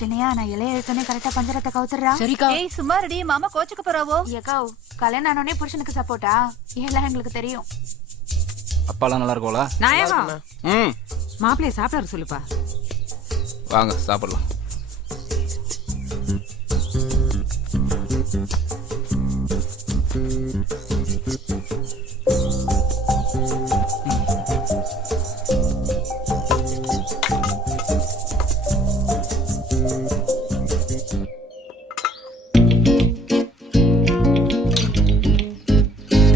சின்னையா நான் இலைய எழுத்தோனே கரெக்டா பஞ்சரத்தை கவுத்துறா. சரிக்கா. ஏய் சும்மா ரெடி, மாமா கோச்சுக்கு போறாவோ. ஏக்காவ் கல்யாணம் ஆனோனே புருஷனுக்கு சப்போர்ட்டா? எல்லாம் எங்களுக்கு தெரியும். அப்பாலாம் நல்லா இருக்கோளா? நாயகா மாப்பிள்ளைய சாப்பிட சொல்லுப்பா. வாங்க சாப்பிடலாம்.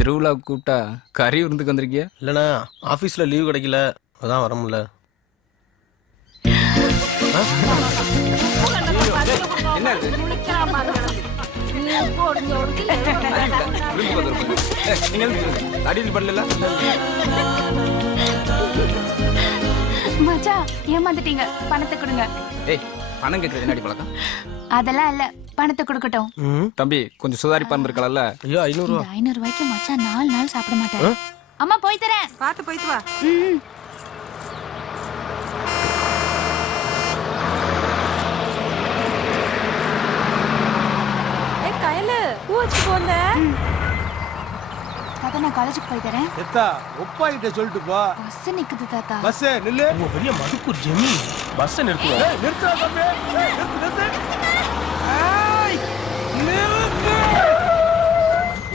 திருவிழா கூப்பிட்டா கறி விருந்துக்கு வந்திருக்கியா? இல்லைண்ணா ஆஃபீஸில் லீவ் கிடைக்கல, அதான் வர முடியல. என்ன இது? அடியில் பண்ணல மச்சா ஏமாந்துட்டீங்க, பணத்தை கொடுங்க. ஏய், பணம் கேட்கறது என்னடி பழக்கம்? அதெல்லாம் இல்ல, பணத்தை கொடுக்கட்டும். தம்பி கொஞ்சம் சுதாரிப்பா இருந்திருக்கல. ஐயோ 500 ரூபா. 500 ரூபாய்க்கு மச்சான் 4 நாள் சாப்பிட மாட்டேன். அம்மா போய் தரேன். பாத்து போயிட்டு வா. தாத்தா நான் காலேஜுக்கு போய் தரேன். எத்தா ஒப்பா கிட்ட சொல்லிட்டு போ. பஸ் நிக்குது தாத்தா. பஸ் நில்லு. உங்க பெரிய மதுக்கூர் ஜெமி பஸ்ஸை நிறுத்துவோம். நிறுத்தா தம்பி. நிறுத்து. ஏய் நிறுத்து.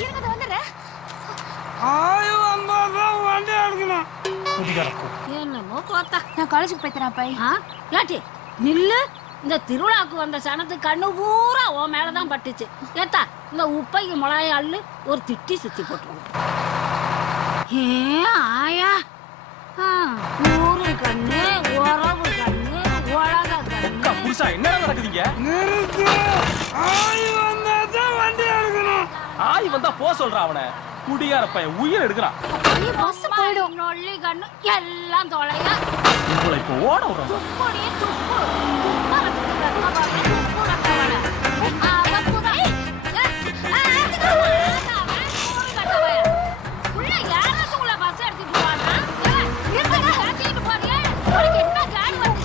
இருங்க வந்துறேன். ஆயோ அம்மா வண்டி எடுக்கணும். என்னமோ கோத்தா. நான் காலேஜுக்கு போய் தரேன் அப்பா. ஏட்டி நில்லு. இந்த திருவிழாக்கு வந்த சனத்து கண்ணு பூரா உன் மேலதான் பட்டுச்சு. ஏத்தா இந்த உப்பைக்கு மிளகாய் அள்ளு ஒரு திட்டி சுத்தி போட்டுருவோம். ஏ ஆயா, ஊரு கண்ணு, உறவு கண்ணு, உலக கண்ணு. புதுசா என்ன நடக்குதுங்க? நிறுத்து. ஆயோ வந்தா வண்டி எடுக்கணும். ஆய் வந்தா போ சொல்றா அவனை. குடியார பையன் உயிர் எடுக்கிறான். பஸ் போய்டும். நொல்லி கண்ணு எல்லாம் தொலையா. இவ்வளவு இப்போ ஓட விடுறான். துப்புடியே துப்பு. துப்பறதுக்கு வெக்க பாரு. துப்புட கவலை. அவன் புதா. உள்ள யாராச்சும் பஸ் எடுத்துட்டு போவானா? நிறுத்துங்க. காட்டிட்டு போறியே. உனக்கு என்ன காடு வந்து?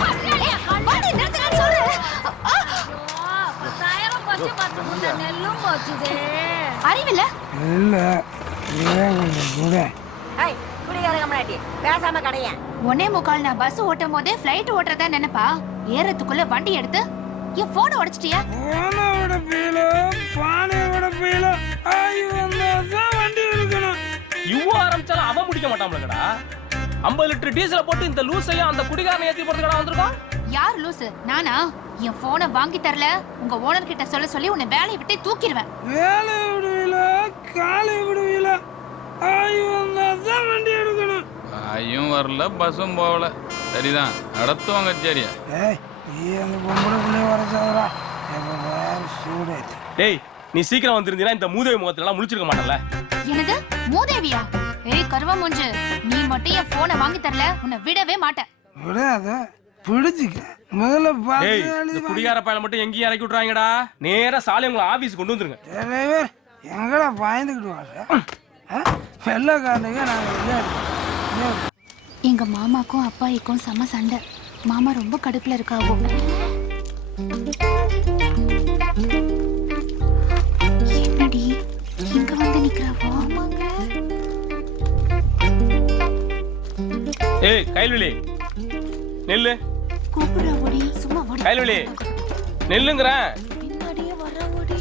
பள்ளியா கண்ணாடி நிறுத்துங்கன்னு சொல்றேன். டயரும் போச்சு, 10 முட்டை நெல்லும் போச்சுதே. அறிவில்ல. இல்ல நீங்க கூட ஏய் குடிகாரங்க முன்னாடி பேசாம கடைய. 1:45 நான் பஸ் ஓட்டும் போதே ஃளைட் ஓட்டுறதா நினைப்பா. ஏறத்துக்குள்ள வண்டி எடுத்து என் போனை உடைச்சிட்டியா? போனோட பீல பானையோட பீல ஆயோ வந்தா வண்டி எடுக்கணும். இவ்வளோ ஆரம்பிச்சாலும் அவன் முடிக்க மாட்டான்லடா. 50 லிட்டர் டீசலை போட்டு இந்த லூசையும் அந்த குடிகாரனை ஏற்றி போறதுக்கடா வந்திருக்கான். யார் லூசு? நானா? என் போனை வாங்கி தரல உங்க ஓனர் கிட்ட சொல்ல சொல்லி உன்னை வேலையை விட்டு தூக்கிடுவேன். வேலை விடுவீல காலை விடுவீல ஆயோ வந்தா வண்டி எடுக்கணும். ஐயும் வரல, பஸ்ஸும் போகல. சரிதான், நடத்துவாங்க. சரியா? ஏய் நீ அந்த பொம்பளை பிள்ளைய வர சொல்றா. எப்ப வேற சூடு. டேய் நீ சீக்கிரம் வந்திருந்தீனா இந்த மூதேவி முகத்துல எல்லாம் முழிச்சிருக்க மாட்டல. என்னது மூதேவியா? ஏய் கருவா மூஞ்சு, நீ மட்டும் என் போனை வாங்கி தரல உன்னை விடவே மாட்டேன். விடாத பிடிச்சிக்க முதல்ல டேய் இந்த பார்த்து குடிகார பையல மட்டும் எங்கேயும் இறக்கி விட்டுறாங்கடா. நேரா சாலை உங்களை ஆபீஸ் கொண்டு வந்துருங்க. டிரைவர் எங்கடா பாய்ந்துக்கிட்டு வாங்க. வெள்ளக்காரனுங்க நாங்கள் எங்க மாமாக்கும் அப்பாய்க்கும் செம சண்டை. மாமா ரொம்ப கடுப்புல இருக்காவோ. என்னடி இங்க வந்து நிக்கிறாவோ? ஏய் கைல்விழி நெல்லு. கூப்பிடுறா ஓடி. சும்மா ஓடி. கைல்விழி நெல்லுங்கிறேன். பின்னாடியே வர்றா ஓடி.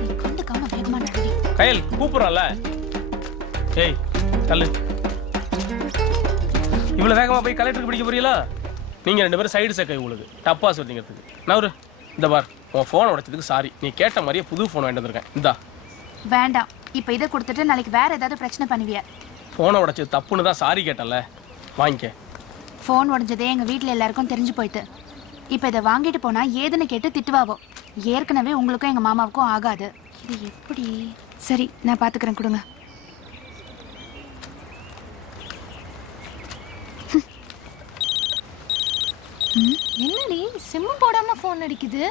நீ கண்டுக்காம வேகமா நடடி. கையல் கூப்பிடுறல. ஏய் தள்ளு. இவ்வளவு வேகமா போய் கலெக்டருக்கு பிடிக்க போறீங்களா? நீங்க 2 பேரும் சைடு சேர்க்க உங்களுக்கு தப்பா சொல்லிங்கிறதுக்கு. நவரு இந்த பார் உன் ஃபோனை உடைச்சதுக்கு சாரி. நீ கேட்ட மாதிரியே புது ஃபோன் வாங்கிட்டு வந்திருக்கேன். இந்தா. வேண்டாம், இப்ப இதை கொடுத்துட்டு நாளைக்கு வேற ஏதாவது பிரச்சனை பண்ணுவிய. ஃபோனை உடைச்சது தப்புன்னு தான் சாரி கேட்டல. வாங்கிக்க. ஃபோன் உடைஞ்சதே எங்க வீட்ல எல்லாருக்கும் தெரிஞ்சு போயிட்டு. இப்ப இதை வாங்கிட்டு போனா ஏதுன்னு கேட்டு திட்டுவாவோ. ஏற்கனவே உங்களுக்கும் எங்க மாமாவுக்கும் ஆகாது. இது எப்படி? சரி நான் பாத்துக்கிறேன், கொடுங்க. என்னடி சிம்மு போடாம போன் அடிக்குது?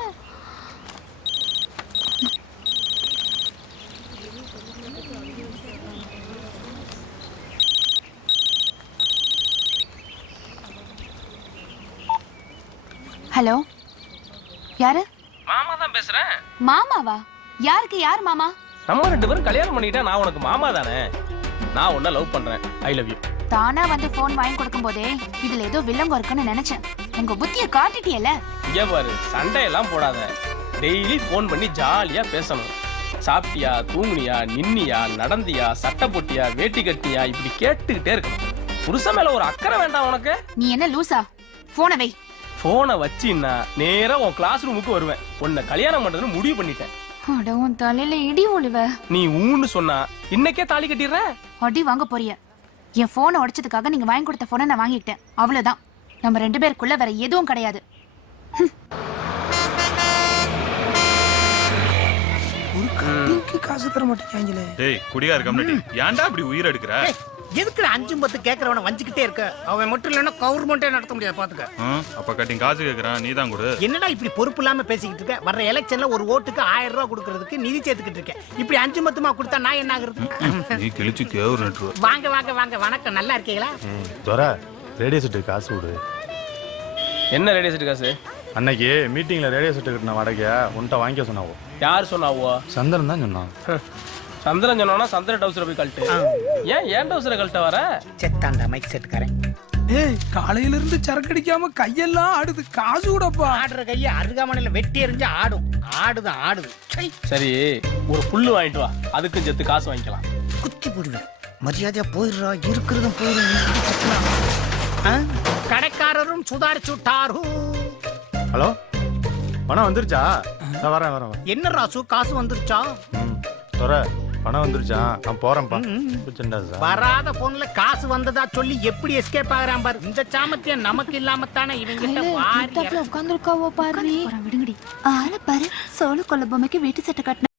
ஹலோ யாரு? மாமா தான் பேசுறேன். மாமாவா? யாருக்கு யார் மாமா? நம்ம 2 பேரும் கல்யாணம் பண்ணிட்டா நான் உனக்கு மாமா தானே. நான் உன்னை லவ் பண்றேன். I love you. தானா வந்து போன் வாங்கி கொடுக்கும் போதே இதுல ஏதோ வில்லங்க இருக்குன்னு நினைச்சேன். உங்க புத்திய காட்டிட்டியல. இங்க பாரு, சண்டையெல்லாம் போடாத. டெய்லி ஃபோன் பண்ணி ஜாலியா பேசணும். சாப்பிட்டியா, தூங்குனியா, நின்னியா, நடந்தியா, சட்டை போட்டியா, வேட்டி கட்டியா, இப்படி கேட்டுக்கிட்டே இருக்கணும். புருஷன் மேல ஒரு அக்கறை வேண்டாம் உனக்கு? நீ என்ன லூசா? போனை வை. போனை வச்சின்னா நேரா உன் கிளாஸ் ரூமுக்கு வருவேன். உன்னை கல்யாணம் பண்றதுன்னு முடிவு பண்ணிட்டேன். அட உன் தலையில இடி ஒளிவ. நீ ஊன்னு சொன்னா இன்னைக்கே தாலி கட்டிடுறேன். அடி வாங்க போறிய. என் போனை உடைச்சதுக்காக நீங்க வாங்கி கொடுத்த போனை நான் வாங்கிட்டேன். அவ்வளவுதான். நம்ம 2 பேருக்குள்ள வேற எதுவும் கிடையாது. ஒரு கட்டிக்கு காசு தர மாட்டேங்காங்களே. டேய் குடியா கம்யூனிட்டி ஏன்டா இப்படி உயிர் எடுக்கிற? எதுக்கு 5-10 கேக்குறவன வஞ்சிக்கிட்டே இருக்க? அவன் மட்டும் இல்லைன்னா கவர்மெண்டே நடத்த முடியாது பாத்துக்க. அப்ப கட்டிங் காசு கேக்குறான், நீ தான் கொடு. என்னடா இப்படி பொறுப்பு இல்லாம பேசிக்கிட்டு இருக்க? வர்ற எலெக்ஷன்ல ஒரு ஓட்டுக்கு 1000 ரூபாய் கொடுக்கறதுக்கு நிதி சேர்த்துக்கிட்டு இருக்கேன். இப்படி 5-10மா கொடுத்தா நான் என்ன ஆகுறது? நீ கிழிச்சு கேவரு நட்டுரு. வாங்க வாங்க வாங்க, வணக்கம், நல்லா இருக்கீங்களா? தோரா ரேடியோ செட்டு காசு கொடு. என்ன ரேடியோ செட்டு காசு? அன்னைக்கு மீட்டிங்ல ரேடியோ செட்டு கட்டின வாடகைய உன்கிட்ட வாங்கிக்க சொன்னாவோ. யார் சொன்னாவோ? சந்திரன் தான் சொன்னான். சந்திரன் சொன்னா சந்திரன் டவுசரை போய் கழட்டு. ஏன் டவுசரை கழட்ட வர? செத்தாண்டா மைக் செட்டுக்காரன். ஏய் காலையில இருந்து சரக்கு அடிக்காம கையெல்லாம் ஆடுது. காசு கூடப்பா. ஆடுற கையை அருகாமனையில வெட்டி எறிஞ்சா ஆடும். ஆடுதான் ஆடுது. சரி, ஒரு புல்லு வாங்கிட்டு வா. அதுக்கும் சேர்த்து காசு வாங்கிக்கலாம். குத்தி போடுவேன். மரியாதையா போயிடுறா, இருக்கிறதும் போயிடும். கடைக்காரரும் சுதாரிச்சுட்டாரு. ஹலோ, பணம் வந்துருச்சா? வரேன். என்ன ராசு, காசு வந்துருச்சா? தோரா பணம் வந்துருச்சா? நான் போறேன்ப்பா. வராத போன்ல காசு வந்ததா சொல்லி எப்படி எஸ்கேப் ஆகுறான் பாரு. இந்த சாமத்தியம் நமக்கு இல்லாம தானே இவங்கிட்ட வாரி உட்காந்துருக்காவோ பாரு. விடுங்கடி. ஆளு பாரு, சோழ கொல்ல பொம்மைக்கு வீட்டு சட்டை கட்டின.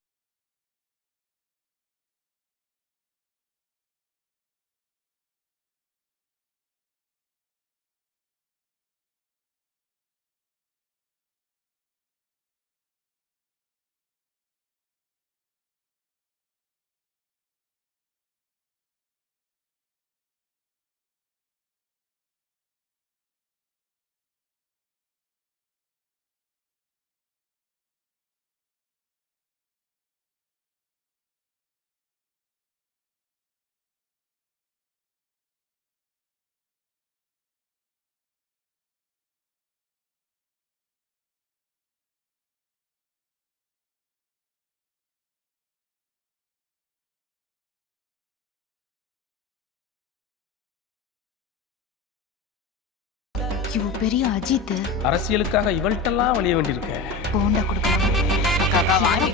இவ பெரிய அஜித். அரசியலுக்காக இவள்கிட்டலாம் வழிய வேண்டியிருக்கு. போண்டா கொடுக்கணும்.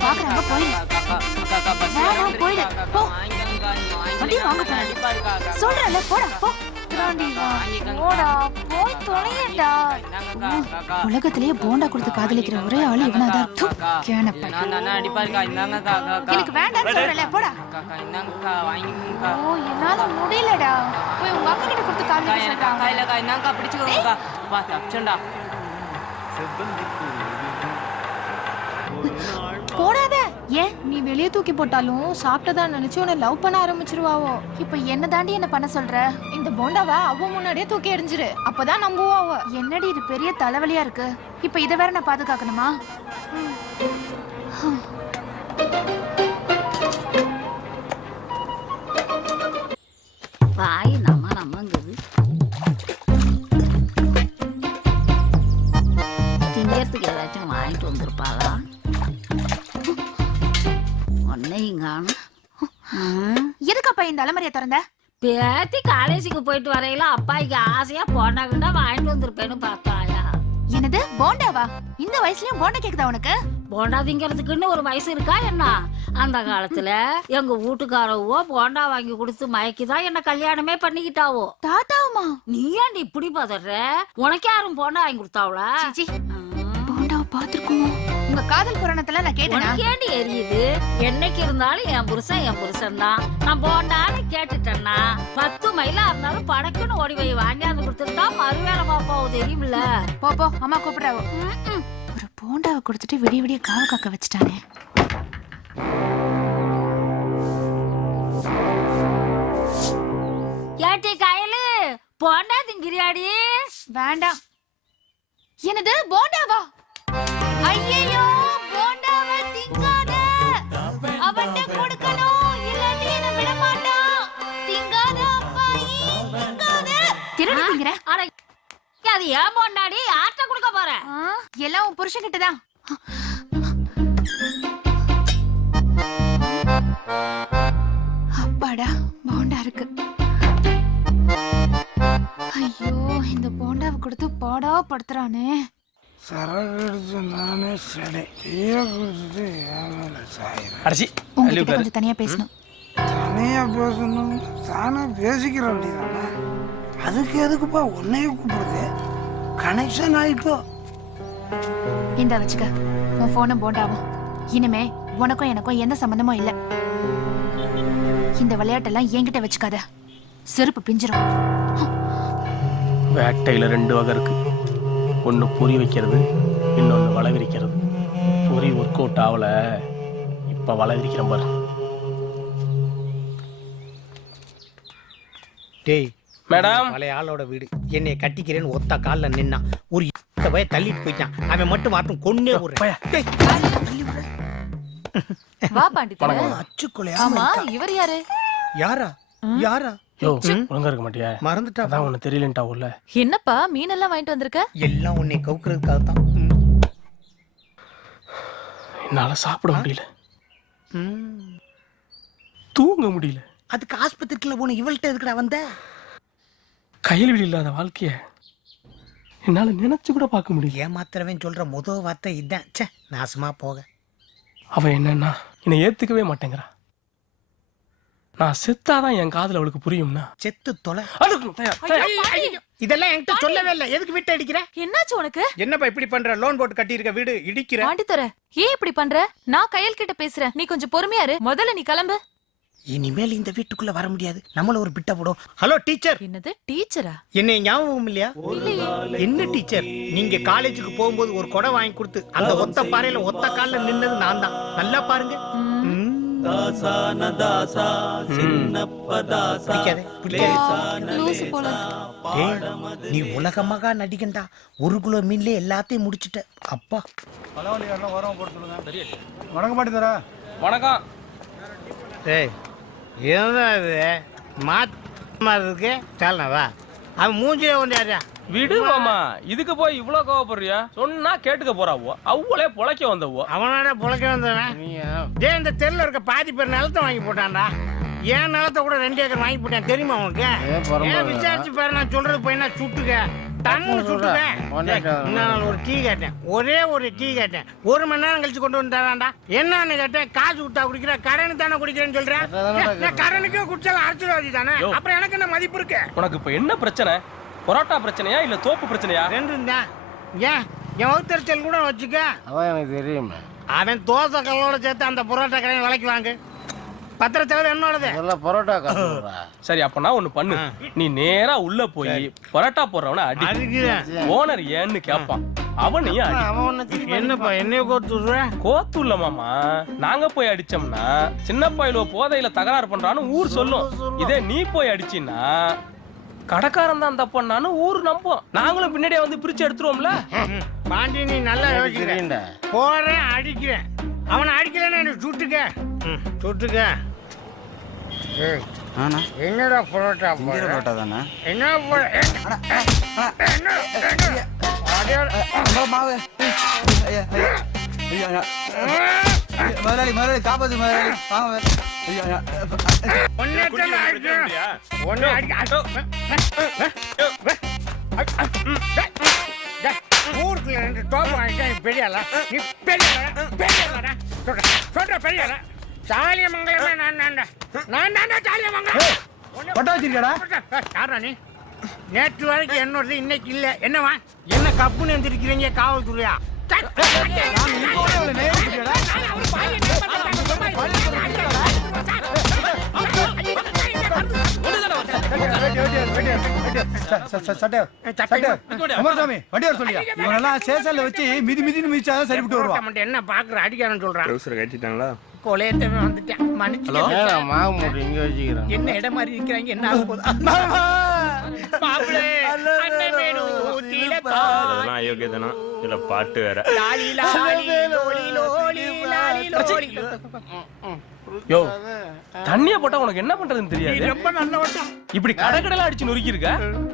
பாக்குறாங்க போய். போயிடு போ. அடி வாங்க போறேன். சொல்றல போடா போ. போடா போய் தொலையடா. உலகத்திலேயே போண்டா கொடுத்து காதலிக்கிற ஒரே ஆளு இவனாதான். எனக்கு வேண்டாம் சொல்றல போடா. ஓ என்னால முடியலடா. போய் உங்க அக்கா கிட்ட கொடுத்து காதலிக்க. போடாத. ஏன் நீ வெளியே தூக்கி போட்டாலும் சாப்பிட்டதா நினைச்சு உன்னை லவ் பண்ண ஆரம்பிச்சிருவாவோ. இப்ப என்ன தாண்டி என்ன பண்ண சொல்ற? இந்த போண்டாவா அவ முன்னாடியே தூக்கி எறிஞ்சிரு, அப்பதான் நம்புவாவோ. என்னடி இது பெரிய தலைவலியா இருக்கு. இப்ப இதை வேற நான் பாதுகாக்கணுமா? வாய் நம்மங்குது. திங்கிறதுக்கு ஏதாச்சும் வாங்கிட்டு வந்திருப்பாளா? ஒன்னையும் காணும். எதுக்கப்பா இந்த அலமரியை திறந்த? பேத்தி காலேஜுக்கு போயிட்டு வரையில அப்பாய்க்கு ஆசையா போண்டாக்குண்டா வாங்கிட்டு வந்திருப்பேன்னு பார்த்தாயா? என்னது போண்டாவா? இந்த வயசுலயும் போண்டா கேக்குதா உனக்கு? போண்டா திங்கிறதுக்குன்னு ஒரு வயசு இருக்கா என்ன? அந்த காலத்துல எங்க வீட்டுக்காரவோ போண்டா வாங்கி கொடுத்து மயக்கிதான் என்ன கல்யாணமே பண்ணிக்கிட்டாவோ. தாத்தாவுமா? நீ ஏன் இப்படி பதற? உனக்கு யாரும் போண்டா வாங்கி கொடுத்தாவளா? போண்டாவை பாத்துருக்கோம். உங்க காதல் புராணத்துல நான் கேட்டேனா? ஏண்டி எரியுது? என்னைக்கு இருந்தாலும் என் புருஷன் தான். நான் போண்டான்னு கேட்டுட்டேன்னா 10 மைலா இருந்தாலும் படக்குன்னு ஓடி போய் வாங்கியாந்து கொடுத்துட்டா மறுவேளை பாப்பாவும் தெரியுமில்ல. போ அம்மா கூப்பிடுறாவோ. ஒரு போண்டாவை கொடுத்துட்டு விடிய விடிய காவ காக்க வச்சுட்டானே. ஏட்டி கையில போண்டா திங்கிறியாடி? வேண்டாம். என்னது போண்டாவா? ஐ அது ஏன் பொண்டாடி யார்கிட்ட கொடுக்க போற? எல்லாம் உன் புருஷன் கிட்டதான். அப்பாடா போண்டா இருக்கு. ஐயோ இந்த போண்டாவை கொடுத்து பாடா படுத்துறானே. சரக்கு எடுத்து நானே சடை டீய குடிச்சிட்டு என் மேல சாயிறேன். அடிச்சி உங்ககிட்ட கொஞ்சம் தனியா பேசணும். தனியா பேசணும் தானே பேசிக்கிற வேண்டியதானே. அதுக்கு எதுக்குப்பா உன்னையே கூப்பிடுது? கனெக்ஷன் ஆயிட்டோ. இந்த வச்சுக்க உன் போனும் போண்டாவும். இனிமே உனக்கும் எனக்கும் எந்த சம்பந்தமும் இல்ல. இந்த விளையாட்டெல்லாம் என்கிட்ட வச்சுக்காத, செருப்பு பிஞ்சிரும். வேட்டையில 2 வகை இருக்கு. ஒன்று பொறி வைக்கிறது, இன்னொன்று வலை விரிக்கிறது. பொறி ஒர்க் அவுட் ஆகல, இப்போ வலை விரிக்கிறேன் பாரு. டேய் மேடம், பழைய ஆளோட வீடு. என்னை கட்டிக்கிறேன்னு ஒத்த கால்ல நின்னான். ஒரு பய தள்ளிட்டு போயிட்டான். அவன் மட்டும் மாத்தும் கொன்னே ஒரு வா பாண்டித்தர. அச்சுக்குள்ளே. ஆமா இவர் யாரு? யாரா யாரா? யோ ஒழுங்கா இருக்க மாட்டியா? மறந்துட்டா. அதான் ஒன்று தெரியலன்ட்டா உள்ள. என்னப்பா மீனெல்லாம் வாங்கிட்டு வந்திருக்க? எல்லாம் உன்னை கவுக்குறதுக்காக தான். என்னால சாப்பிட முடியல, தூங்க முடியல. அதுக்கு ஆஸ்பத்திரிக்குள்ள போன இவள்கிட்ட எதுக்குடா வந்த? கையில் இல்லாத வாழ்க்கைய என்னால நினைச்சு கூட பார்க்க முடியல. ஏமாத்திரவன் சொல்ற முதல் வார்த்தை இதுதான். ச்சே நாசமா போக. அவ என்னன்னா என்னை ஏத்துக்கவே மாட்டேங்கிறா. நான் செத்தாதான் என் காதுல அவளுக்கு புரியும்னா. செத்து தொலை. இதெல்லாம் என்கிட்ட சொல்லவே இல்லை. எதுக்கு வீட்டை அடிக்கிற? என்னாச்சு உனக்கு? என்னப்பா இப்படி பண்ற? லோன் போட்டு கட்டி இருக்க வீடு இடிக்கிற. பாண்டித்தர ஏன் இப்படி பண்ற? நான் கையல் கிட்ட பேசுறேன், நீ கொஞ்சம் பொறுமையா இரு. முதல்ல நீ கிளம்பு. இனிமேல் இந்த வீட்டுக்குள்ள வர முடியாது. நம்மள ஒரு பிட்ட போடும். Hello teacher. என்னது டீச்சரா? என்ன ஞாபகம் இல்லையா? என்ன டீச்சர்? நீங்க காலேஜுக்கு போகும்போது ஒரு கொடை வாங்கி கொடுத்து அந்த ஒத்த பாறையில ஒத்த கால்ல நின்னது நான் தான். நல்லா பாருங்க. லூசு போல. நீ உலகமாக நடிகண்டா. 1 கிலோ மீன்ல எல்லாத்தையும் முடிச்சிட்ட. அப்பா வணக்கம் மாட்டேதரா. வணக்கம். ஏய் என்ன இது மாத்த இருக்கு? சாலனவா அவன் மூஞ்சிலே கொண்டாடுறா. விடு மாமா, இதுக்கு போய் இவ்வளோ கோவப்படுறியா? சொன்னா கேட்டுக்க போறாவோ, அவளே பொழைக்க வந்தவோ. அவனோட பொழைக்க வந்தவன். டேய் இந்த தெருல இருக்க பாதி பேர் நிலத்தை வாங்கி போட்டான்டா. ஏன் நிலத்தை கூட 2 ஏக்கர் வாங்கி போட்டேன் தெரியுமா உனக்கு? ஏன் விசாரிச்சு பாரு. நான் சொல்றது போய் நான் சுட்டுக்க டன்னு சுட்டுக்க. நான் ஒரு டீ கேட்டேன், ஒரே ஒரு டீ கேட்டேன். 1 மணி நேரம் கழிச்சு கொண்டு வந்து தரான்டா. என்னன்னு கேட்டேன், காசு விட்டா குடிக்கிற, கடனு தானே குடிக்கிறேன்னு சொல்றேன். கடனுக்கே குடிச்சாலும் அரசியல்வாதி தானே, அப்புறம் எனக்கு என்ன மதிப்பு இருக்கு? உனக்கு இப்ப என்ன பிரச்சனை? பரோட்டா பிரச்சனையா இல்ல தோப்பு பிரச்சனையா? 2 தான். ஏன் என் வகுத்தறிச்சல் கூட வச்சுக்க. அவன் எனக்கு தெரியுமே. அவன் தோசை கல்லோட சேர்த்து அந்த பரோட்டா கடையை விலைக்கு வாங்கு. பத்திர செலவு என்னோடது. பரோட்டா சரி அப்பனா ஒண்ணு பண்ணு. நீ நேரா உள்ள போய் பரோட்டா போடுறவன அடி. ஓனர் ஏன்னு கேட்பான். அவனையும் அடி. என்னப்பா என்னைய கோத்துடுற? கோத்துள்ள மாமா, நாங்க போய் அடிச்சோம்னா சின்ன பையலோ போதையில தகராறு பண்றான்னு ஊர் சொல்லும். இதே நீ போய் அடிச்சின்னா கடைக்காரன் தான் தப்பான்னு ஊர் நம்பும். நாங்களும் பின்னாடியே வந்து பிரிச்சு எடுத்துருவோம்ல. பாண்டி நீ நல்லா யோசிக்கிறேன். போறேன் அடிக்கிறேன். அவனை அடிக்கிறேன்னு எனக்கு சுட்டுக்க. சுட்டுக்க. என்னடா பரோட்டா பரோட்டா தானே. என்ன மாவு முதலாளி முதலாளி காப்பாத்து முதலாளி. ஊருக்குள்ள 2 டோப்பு வாங்கிட்டா பெரியாளா? நீ பெரியாளா? சொல்ற பெரியாளா? சாலியமங்கலமே நான் தான்டா சாலியமங்கலம். பட்டா வச்சிருக்கடா. யாரா நீ? நேற்று வரைக்கும் என்னோடது இன்னைக்கு இல்ல. என்னவா என்ன கப்புன்னு எந்திரிக்கிறீங்க காவல்துறையா? குமாரசாமி வண்டியார் சொல்லியா? இவனெல்லாம் சேசல்ல வச்சு மிதி மிதின்னு மிதிச்சாதான் சரிவிட்டு வருவான். என்ன பாக்குற அடிக்காரன்னு சொல்றான். கட்டிட்டாங்களா? கொலையத்தவே வந்துட்டேன். மன்னிச்சு என்ன இடம் மாதிரி இருக்கிறாங்க. என்ன ஆக போகுது? அதெல்லாம் அயோக்கியதானா? இதுல பாட்டு வேற. லாலி லாலி லோலி லோலி லாலி யோ தண்ணிய போட்டா உனக்கு என்ன பண்றதுன்னு தெரியாது. ரொம்ப நல்லவட்டா. இப்படி கடை அடிச்சு நொறுக்கி இருக்க.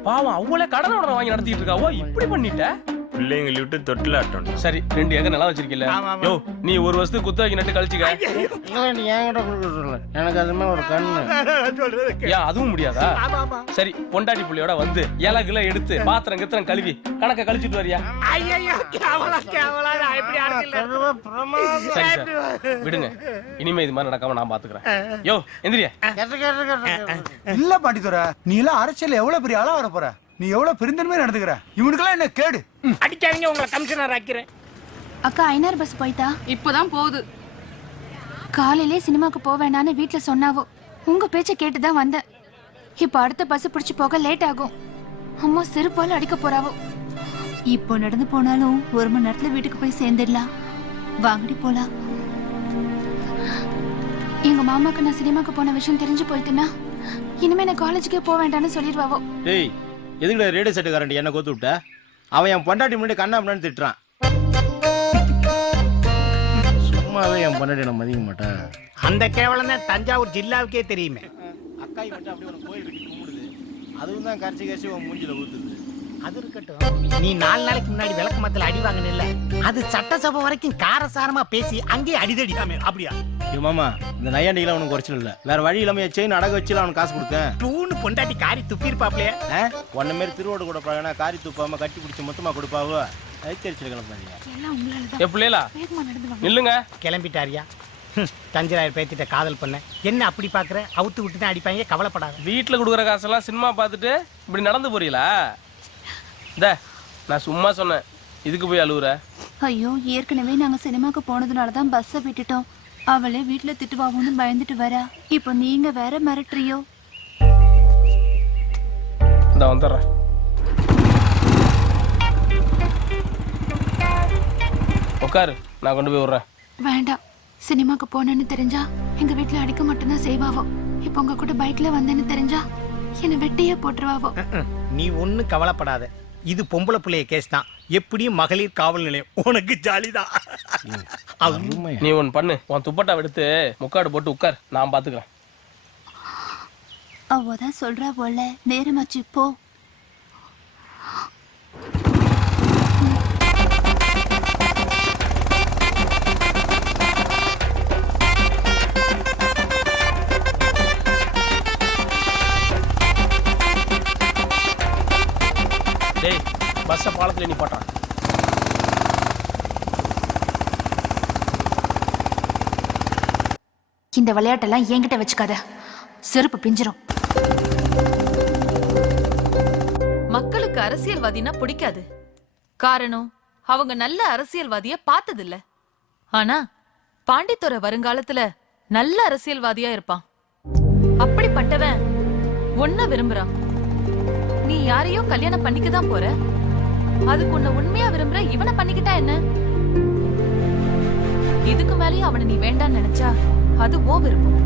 பாவம் அவங்களே கடனை உடனே வாங்கி நடத்திட்டு இருக்காவோ, இப்படி பண்ணிட்ட. பிள்ளைங்க விட்டு தொட்டில் ஆட்டம். சரி 2 ஏக்கர் நிலம் வச்சிருக்கல. யோ நீ ஒரு வருஷத்துக்கு குத்த வைக்க நட்டு கழிச்சுக்க. நீ என்கிட்ட கொடுக்க சொல்ல, எனக்கு அதுமே ஒரு கண்ணு. ஏன் அதுவும் முடியாதா? சரி பொண்டாட்டி புள்ளையோட வந்து இலகுல எடுத்து பாத்திரம் கித்திரம் கழுவி கணக்க கழிச்சிட்டு வரியா? சரி சார் விடுங்க, இனிமே இது மாதிரி நடக்காம நான் பாத்துக்கிறேன். யோ எந்திரியா. இல்ல பாண்டித்துறை, நீ எல்லாம் அரசியல் எவ்வளவு பெரிய ஆளா வர போற? நீ எவ்வளவு பெருந்தன்மையா நடந்துக்கிற? இவனுக்கெல்லாம் என்ன கேடு? அடிக்காதீங்க, உங்களை கமிஷனர் ஆக்கிறேன். அக்கா ஐநார் பஸ் போயிட்டா? இப்பதான் போகுது. காலையிலே சினிமாக்கு போக வேண்டான்னு வீட்டுல சொன்னாவோ, உங்க பேச்ச கேட்டுதான் வந்தேன். இப்ப அடுத்த பஸ் பிடிச்சு போக லேட் ஆகும். அம்மா செருப்பால அடிக்க போறாவோ. இப்போ நடந்து போனாலும் 1 மணி நேரத்துல வீட்டுக்கு போய் சேர்ந்துடலாம். வாங்கடி போலாம். எங்க மாமாக்கு நான் சினிமாக்கு போன விஷயம் தெரிஞ்சு போயிட்டுனா இனிமே நான் காலேஜுக்கே போக வேண்டாம்னு சொல்லிடுவாவோ. டேய் எதுக்குடா ரேடியோ செட்டுக்காரண்டி என்ன கோத்து விட்ட? அவன் என் பொண்டாட்டி முன்னாடி கண்ணா பண்ணு திட்டுறான். சும்மாவே என் பொண்டாட்டி நான் மதிக்க மாட்டேன். அந்த கேவலம் தான் தஞ்சாவூர் ஜில்லாவுக்கே தெரியுமே. அக்காய் மட்டும் அப்படியே ஒரு கோயில் கட்டி கும்பிடுது, அதுவும் தான் கரைச்சி உன் மூஞ்சில ஊத்துது. அது இருக்கட்டும், நீ 4 நாளைக்கு முன்னாடி விளக்கு மரத்துல அடி வாங்கினில்ல, அது சட்டசபை வரைக்கும் காரசாரமா பேசி அங்கேயே அடிதடிக்காமே அப்படியா? ஐயோ மாமா, இந்த நையாண்டிகளை அவனுக்கு குறைச்சல் இல்லை. வேற வழி இல்லாம செயின் அடகு வச்சு அவனுக்கு காசு கொடுத்தேன். தூணு பொண்டாட்டி காரி துப்பிருப்பாப்லையே. ஒன்ன மாரி திருவோடு கூட பழகினா காரி துப்பாம கட்டி பிடிச்சி மொத்தமா கொடுப்பாவோ. ஐத்தரிச்சல் கிளம்பாதீங்க. எல்லாம் உங்களாலதான். ஏ பிள்ளைகளா வேகமா நடந்து வாங்க. நில்லுங்க. கிளம்பிட்டாரியா? தஞ்சாவூர் பேத்திட்ட காதல் பண்ண என்ன அப்படி பாக்குற? அவுத்து விட்டு தான் அடிப்பாங்க, கவலைப்படாத. வீட்டுல கொடுக்குற காசெல்லாம் சினிமா பார்த்துட்டு இப்படி நடந்து போறீங்களா? நான் சும்மா சொன்னேன், இதுக்கு போய் அழுவுற? ஐயோ, ஏற்கனவே நாங்க சினிமாக்கு போனதுனாலதான் பஸ்ஸை விட்டுட்டோம். அவளே வீட்டுல திட்டுவாங்கன்னு பயந்துட்டு வரா. இப்போ நீங்க வேற மிரட்டுறியோ? இந்த வந்துடுறேன். உட்காரு, நான் கொண்டு போய் விடுறேன். வேண்டாம், சினிமாக்கு போனேன்னு தெரிஞ்சா எங்க வீட்டுல அடிக்க மட்டும்தான் செய்வாவோ. இப்போ உங்க கூட பைக்ல வந்தேன்னு தெரிஞ்சா என்ன வெட்டியே போட்டுருவாவோ. நீ ஒண்ணு கவலைப்படாத, இது பொம்பளை பிள்ளைய கேஸ் தான். எப்படியும் மகளிர் காவல் நிலையம், உனக்கு ஜாலிதான். நீ ஒன்னு பண்ணு, உன் துப்பட்டா எடுத்து முக்காடு போட்டு உட்கார், நான் பாத்துக்கிறேன். அவதான் சொல்றா போல, நேரமாச்சு போ. டேய் பஸ்ஸை பாலத்தில் நீ போட்டான். இந்த விளையாட்டெல்லாம் என்கிட்ட வச்சுக்காத, செருப்பு பிஞ்சிரும். மக்களுக்கு அரசியல்வாதினா பிடிக்காது. காரணம், அவங்க நல்ல அரசியல்வாதிய பார்த்ததில்ல. ஆனா பாண்டித்துறை வருங்காலத்துல நல்ல அரசியல்வாதியா இருப்பான். அப்படிப்பட்டவன் ஒன்ன விரும்புறான். நீ யாரையோ கல்யாணம் பண்ணிக்கதான் போற, அதுக்கு உன்னை உண்மையா விரும்புற இவனை பண்ணிக்கிட்டா என்ன? இதுக்கு மேலேயும் அவனை நீ வேண்டான்னு நினைச்சா அது ஓ விருப்பம்.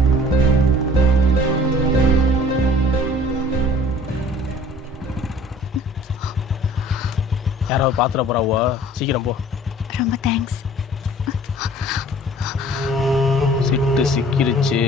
யாராவது பாத்திர போறாவோ, சீக்கிரம் போ. ரொம்ப தேங்க்ஸ். சிட்டு சிக்கிருச்சு.